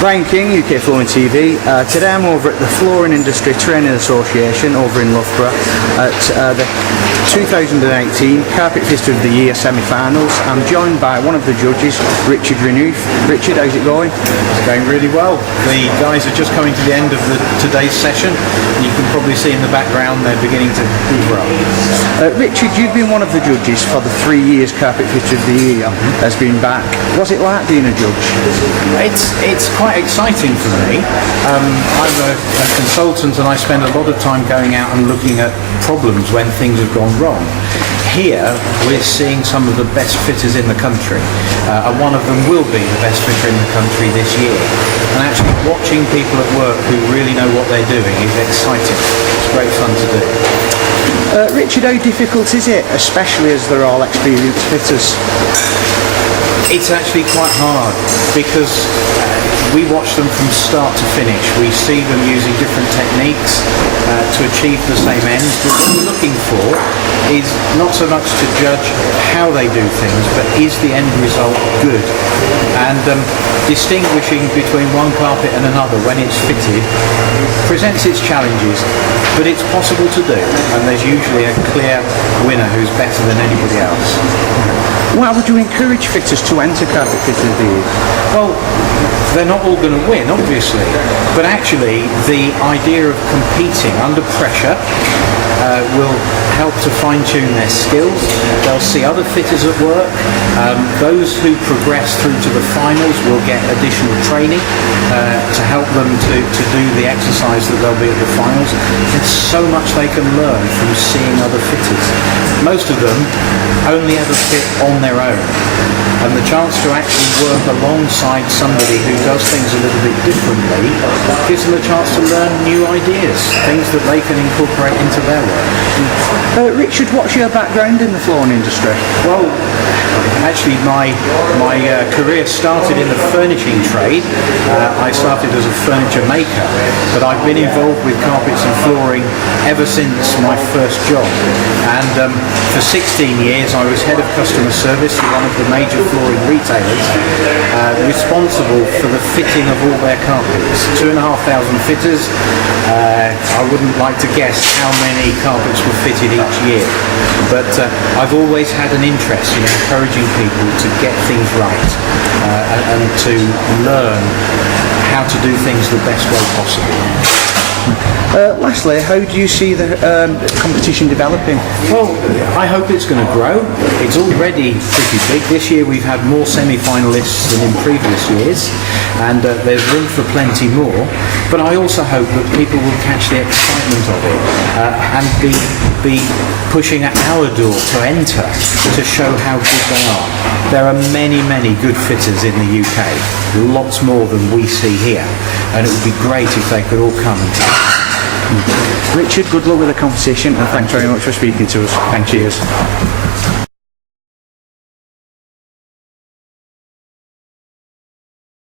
Ryan King, UK Flooring TV. Today I'm over at the Flooring Industry Training Association over in Loughborough at the 2018 Carpet Fitter of the Year semi-finals. I'm joined by one of the judges, Richard Renouf. Richard, how's it going? It's going really well. The guys are just coming to the end of today's session. And you can probably see in the background they're beginning to move up. Richard, you've been one of the judges for the 3 years Carpet Fitter of the Year has been back. What's it like being a judge? It's quite exciting for me. I'm a consultant and I spend a lot of time going out and looking at problems when things have gone wrong. Here we're seeing some of the best fitters in the country, and one of them will be the best fitter in the country this year. And actually watching people at work who really know what they're doing is exciting. It's great fun to do. Richard, how difficult is it, especially as they're all experienced fitters? It's actually quite hard because we watch them from start to finish. We see them using different techniques to achieve the same ends. But what we're looking for is not so much to judge how they do things, but is the end result good? And distinguishing between one carpet and another when it's fitted presents its challenges, but it's possible to do. And there's usually a clear winner who's better than anybody else. Why would you encourage fitters to enter Carpet Fitter of the Year? Well, they're not all going to win, obviously, but actually the idea of competing under pressure will help to fine-tune their skills. They'll see other fitters at work. Those who progress through to the finals will get additional training to help them to do the exercise that they'll be at the finals. There's so much they can learn from seeing other fitters. Most of them only ever fit on their own. And the chance to actually work alongside somebody who does things a little bit differently gives them a chance to learn new ideas, things that they can incorporate into their work. Richard, what's your background in the flooring industry? Well, actually my career started in the furnishing trade. I started as a furniture maker, but I've been involved with carpets and flooring ever since my first job. And for 16 years I was head of customer service for one of the major flooring retailers, responsible for the fitting of all their carpets. 2,500 fitters. I wouldn't like to guess how many carpets were fitted each year, but I've always had an interest in encouraging people to get things right and to learn how to do things the best way possible. Lastly, how do you see the competition developing? Well, I hope it's going to grow. It's already pretty big. This year we've had more semi-finalists than in previous years, and there's room for plenty more. But I also hope that people will catch the excitement of it and be pushing at our door to enter to show how good they are. There are many, many good fitters in the UK, lots more than we see here, and it would be great if they could all come and take part. Richard, good luck with the competition and thanks very much for speaking to us. Thank you.